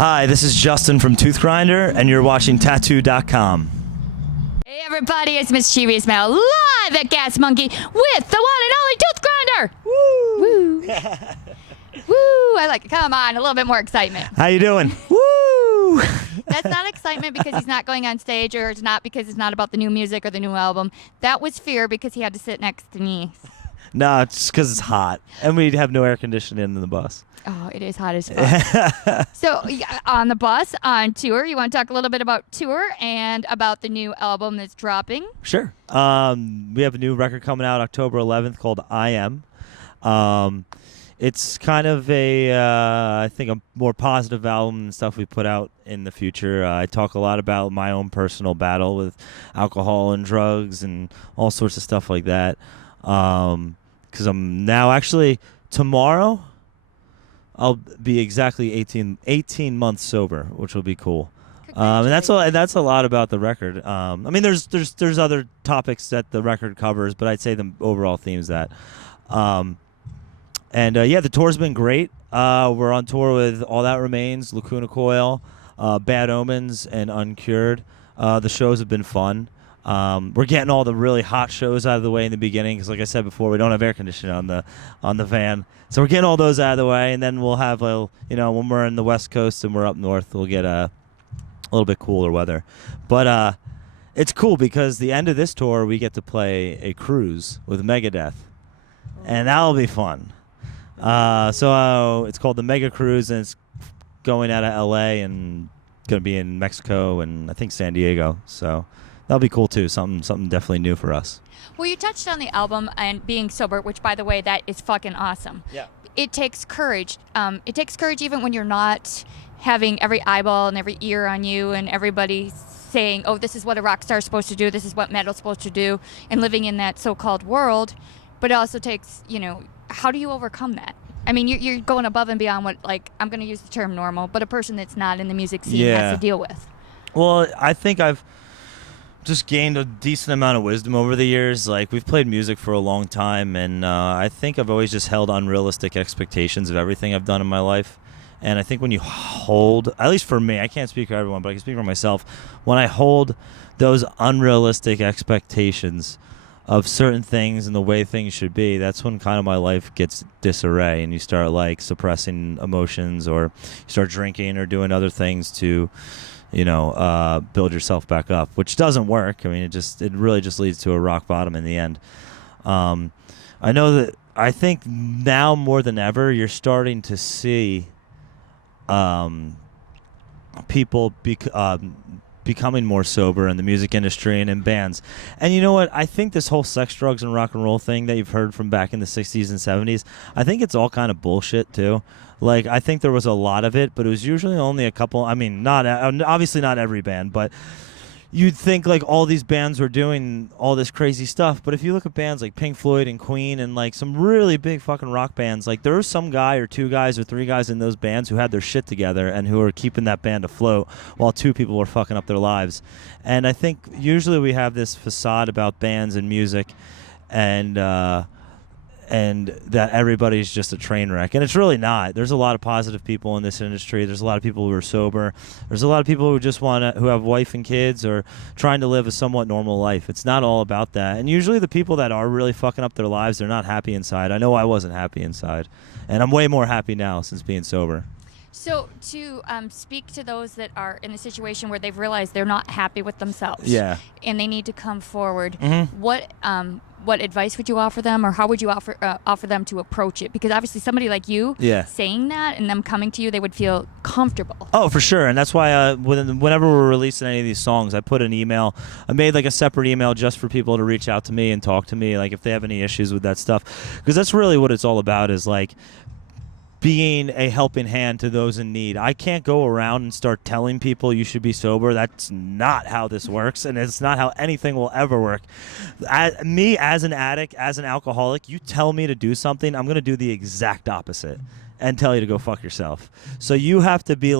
Hi, this is Justin from TOOTHGRINDER, and you're watching Tattoo.com. Hey everybody, it's Mischievous Mel live at Gas Monkey with the one and only Tooth Grinder. Woo! Woo! Woo! I like it. Come on, a little bit more excitement. How you doing? Woo! That's not excitement because he's not going on stage, or it's not because it's not about the new music or the new album. That was fear because he had to sit next to me. No, it's because it's hot, and we have no air conditioning in the bus. Oh, it is hot as fuck. So, on the bus, on tour, you want to talk a little bit about tour and about the new album that's dropping? Sure. We have a new record coming out October 11th called I Am. It's kind of I think a more positive album than stuff we put out in the future. I talk a lot about my own personal battle with alcohol and drugs and all sorts of stuff like that. Because I'm now actually, tomorrow, I'll be exactly 18 months sober, which will be cool. And that's a lot about the record. I mean, there's other topics that the record covers, but I'd say the overall theme is that. Yeah, the tour's been great. We're on tour with All That Remains, Lacuna Coil, Bad Omens, and Uncured. The shows have been fun. We're getting all the really hot shows out of the way in the beginning because, like I said before, we don't have air conditioning on the van. So we're getting all those out of the way, and then we'll have, when we're in the West Coast and we're up north, we'll get a little bit cooler weather. But it's cool because the end of this tour, we get to play a cruise with Megadeth, and that'll be fun. So it's called the Mega Cruise, and it's going out of L.A. and going to be in Mexico and I think San Diego. So that'll be cool too. Something definitely new for us. Well, you touched on the album and being sober, which, by the way, that is fucking awesome. Yeah. It takes courage. It takes courage even when you're not having every eyeball and every ear on you and everybody saying, oh, this is what a rock star is supposed to do, this is what metal's supposed to do, and living in that so-called world. But it also takes, how do you overcome that? I mean, you're going above and beyond what, I'm going to use the term normal, but a person that's not in the music scene has to deal with. Well, I think I've just gained a decent amount of wisdom over the years. We've played music for a long time, and I think I've always just held unrealistic expectations of everything I've done in my life. And I think when you hold, at least for me, I can't speak for everyone, but I can speak for myself, when I hold those unrealistic expectations of certain things and the way things should be, that's when kind of my life gets disarray, and you start suppressing emotions, or you start drinking or doing other things to build yourself back up, which doesn't work. I mean, it really just leads to a rock bottom in the end. I think now more than ever, you're starting to see people becoming more sober in the music industry and in bands. And you know what? I think this whole sex, drugs, and rock and roll thing that you've heard from back in the 60s and 70s, I think it's all kind of bullshit too. I think there was a lot of it, but it was usually only a couple. I mean, obviously not every band, but you'd think all these bands were doing all this crazy stuff. But if you look at bands like Pink Floyd and Queen and some really big fucking rock bands, there was some guy or two guys or three guys in those bands who had their shit together and who were keeping that band afloat while two people were fucking up their lives. And I think usually we have this facade about bands and music, and that everybody's just a train wreck. And it's really not. There's a lot of positive people in this industry. There's a lot of people who are sober. There's a lot of people who just who have wife and kids or trying to live a somewhat normal life. It's not all about that. And usually the people that are really fucking up their lives, they're not happy inside. I know I wasn't happy inside. And I'm way more happy now since being sober. So to speak to those that are in a situation where they've realized they're not happy with themselves, and they need to come forward, what advice would you offer them, or how would you offer them to approach it? Because obviously somebody like you saying that and them coming to you, they would feel comfortable. Oh, for sure. And that's why whenever we're releasing any of these songs, I put an email. I made a separate email just for people to reach out to me and talk to me, if they have any issues with that stuff. Because that's really what it's all about, is being a helping hand to those in need. I can't go around and start telling people you should be sober. That's not how this works, and it's not how anything will ever work. Me, as an addict, as an alcoholic, you tell me to do something, I'm going to do the exact opposite and tell you to go fuck yourself. So you have to be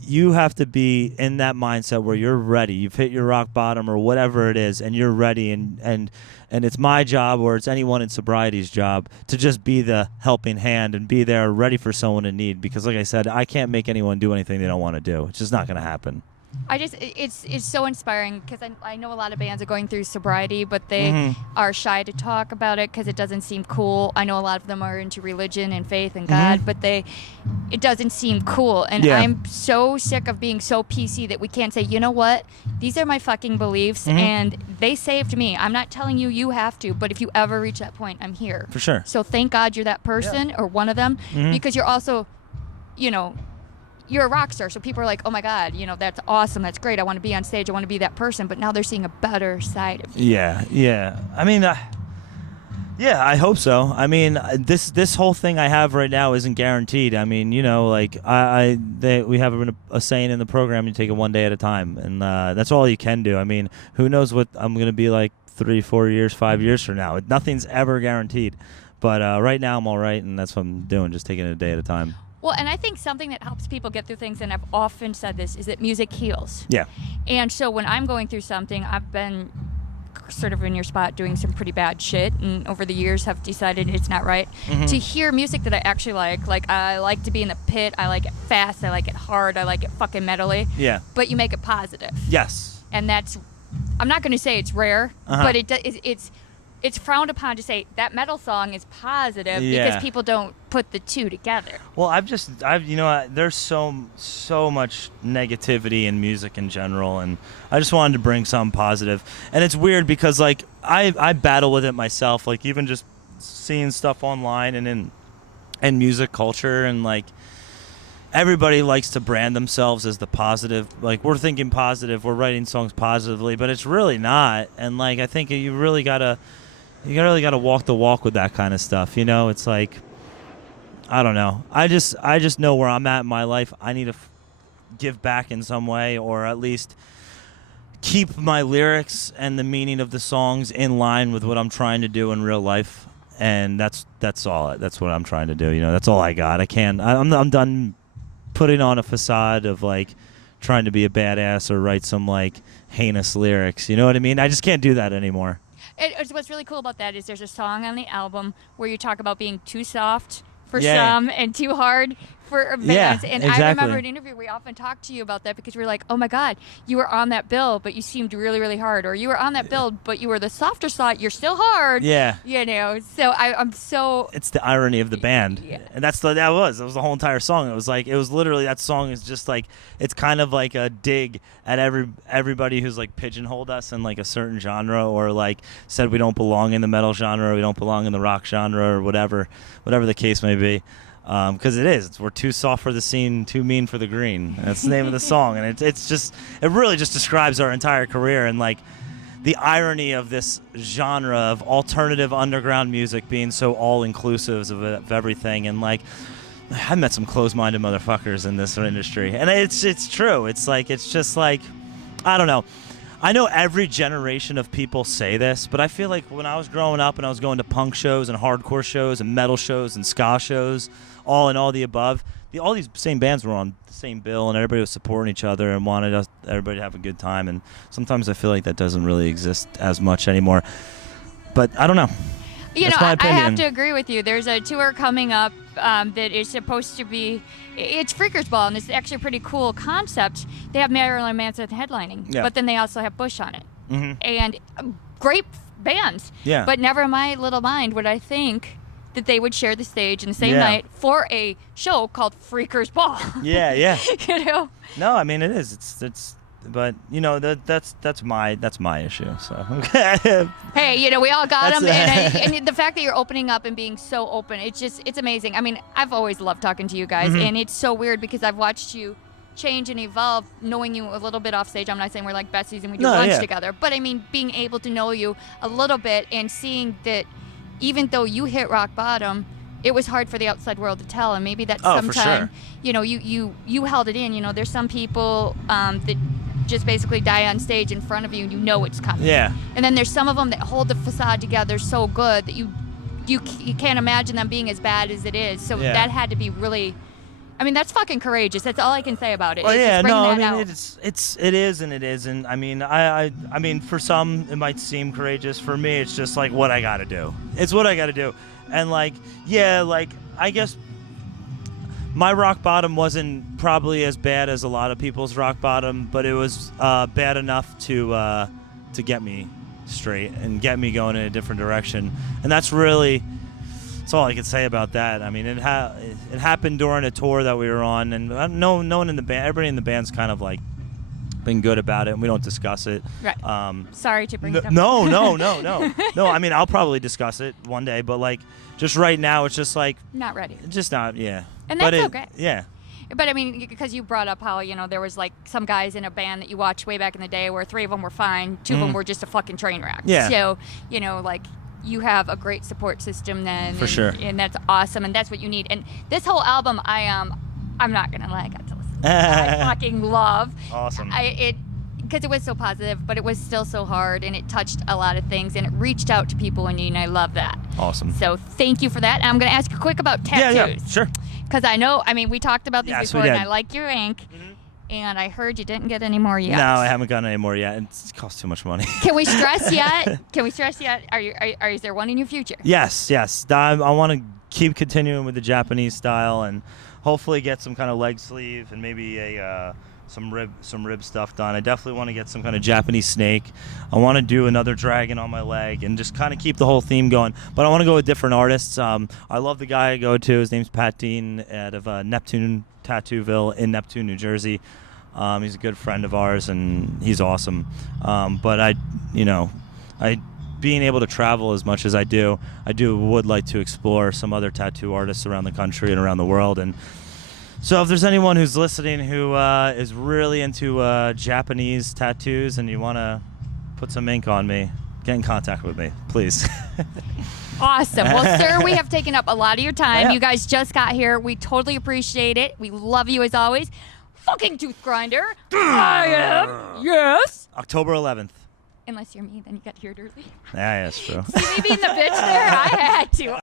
you have to be in that mindset where you're ready. You've hit your rock bottom or whatever it is, and you're ready. And it's my job, or it's anyone in sobriety's job, to just be the helping hand and be there ready for someone in need. Because like I said, I can't make anyone do anything they don't want to do. It's just not going to happen. It's so inspiring because I know a lot of bands are going through sobriety, but they are shy to talk about it because it doesn't seem cool. I know a lot of them are into religion and faith and God, but it doesn't seem cool. And I'm so sick of being so PC that we can't say, you know what, these are my fucking beliefs and they saved me. I'm not telling you you have to, but if you ever reach that point, I'm here. For sure. So thank God you're that person or one of them because you're also, you know, you're a rock star, so people are like, oh my God, you know, that's awesome, that's great, I want to be on stage, I want to be that person, but now they're seeing a better side of you. Yeah. I mean, I hope so. I mean, this whole thing I have right now isn't guaranteed. I mean, you know, like we have a saying in the program, you take it one day at a time, and that's all you can do. I mean, who knows what I'm going to be like 3, 4 years, 5 years from now. Nothing's ever guaranteed. But right now I'm all right, and that's what I'm doing, just taking it a day at a time. Well, and I think something that helps people get through things, and I've often said this, is that music heals. Yeah. And so when I'm going through something, I've been sort of in your spot doing some pretty bad shit, and over the years have decided it's not right. To hear music that I actually like I like to be in the pit, I like it fast, I like it hard, I like it fucking metally. Yeah. But you make it positive. Yes. And that's, I'm not going to say it's rare, but it's frowned upon to say that metal song is positive because people don't put the two together. Well, there's so much negativity in music in general, and I just wanted to bring some positive. And it's weird because like I battle with it myself, like even just seeing stuff online and in music culture, and like everybody likes to brand themselves as the positive, like we're thinking positive, we're writing songs positively, but it's really not. And like I think you really gotta walk the walk with that kind of stuff, you know? It's like, I don't know. I just know where I'm at in my life. I need to give back in some way, or at least keep my lyrics and the meaning of the songs in line with what I'm trying to do in real life. And that's all. That's what I'm trying to do. You know, that's all I got. I'm done putting on a facade of like trying to be a badass or write some like heinous lyrics. You know what I mean? I just can't do that anymore. What's really cool about that is there's a song on the album where you talk about being too soft for some and too hard for bands. And exactly. I remember an interview we often talked to you about that because we were like, oh my God, you were on that bill, but you seemed really, really hard. Or you were on that bill, but you were the softer side, you're still hard. Yeah. You know, so I'm so... It's the irony of the band. Yeah. And that was the whole entire song. It was literally, that song is just like, it's kind of like a dig at everybody who's like pigeonholed us in like a certain genre, or like said we don't belong in the metal genre, or we don't belong in the rock genre, or whatever the case may be. Because we're too soft for the scene, too mean for the green. That's the name of the song, and it really just describes our entire career, and like the irony of this genre of alternative underground music being so all inclusive of everything. And like, I met some closed-minded motherfuckers in this industry, and it's true. It's just like, I don't know. I know every generation of people say this, but I feel like when I was growing up and I was going to punk shows and hardcore shows and metal shows and ska shows, all the above, all these same bands were on the same bill, and everybody was supporting each other and wanted everybody to have a good time. And sometimes I feel like that doesn't really exist as much anymore. But I don't know. You know, I have to agree with you. There's a tour coming up that is supposed to be, it's Freakers Ball, and it's actually a pretty cool concept. They have Marilyn Manson headlining, but then they also have Bush on it. And great bands. Yeah. But never in my little mind would I think that they would share the stage in the same night for a show called Freakers Ball. Yeah. You know? No, I mean, it is. It's but you know, that's my issue. So hey, you know, we all got them, and the fact that you're opening up and being so open, it's amazing. I mean, I've always loved talking to you guys, and it's so weird because I've watched you change and evolve, knowing you a little bit off stage. I'm not saying we're like besties and we do lunch together, but I mean, being able to know you a little bit and seeing that even though you hit rock bottom, it was hard for the outside world to tell, and maybe that sometime, you know, you held it in. You know, there's some people that just basically die on stage in front of you and you know it's coming. Yeah. And then there's some of them that hold the facade together so good that you can't imagine them being as bad as it is. So that had to be really I mean, that's fucking courageous. That's all I can say about it. Well, It's yeah, just bringing no, I that mean out. it is and it isn't. I mean, I mean, for some it might seem courageous. For me, it's just like what I got to do. It's what I got to do, and like, yeah, like I guess my rock bottom wasn't probably as bad as a lot of people's rock bottom, but it was bad enough to get me straight and get me going in a different direction, and that's all I could say about that. I mean, it happened during a tour that we were on, and no one in the band, everybody in the band's kind of like been good about it, and we don't discuss it. Right. Sorry to bring it up. No. I mean, I'll probably discuss it one day, but like, just right now, it's just like Not ready. just not, yeah. And But that's it- okay. Yeah. But I mean, because you brought up how, there was like some guys in a band that you watched way back in the day where 3 of them were fine, 2 of them were just a fucking train wreck. Yeah. So, like, you have a great support system then. For sure. And that's awesome, and that's what you need. And this whole album, I'm not going to lie, I got to listen to it. I fucking love. Awesome. Because it was so positive, but it was still so hard, and it touched a lot of things, and it reached out to people in need, and I love that. Awesome. So thank you for that. And I'm going to ask you quick about tattoos. Yeah, sure. Because we talked about these Yes, we before, and did. I like your ink. And I heard you didn't get any more yet. No, I haven't gotten any more yet. It costs too much money. Can we stress yet? Is there one in your future? Yes. I want to keep continuing with the Japanese style and hopefully get some kind of leg sleeve and maybe some rib stuff done. I definitely want to get some kind of Japanese snake. I want to do another dragon on my leg and just kind of keep the whole theme going. But I want to go with different artists. I love the guy I go to. His name's Pat Dean out of Neptune Tattooville in Neptune, New Jersey. He's a good friend of ours and he's awesome. But being able to travel as much as I would like to explore some other tattoo artists around the country and around the world. And so if there's anyone who's listening who is really into Japanese tattoos and you want to put some ink on me, get in contact with me, please. Awesome. Well, sir, we have taken up a lot of your time. Yeah. You guys just got here. We totally appreciate it. We love you as always. Fucking tooth grinder. I am. Yes. October 11th. Unless you're me, then you got here early. Yeah, that's true. See me being the bitch there? I had to.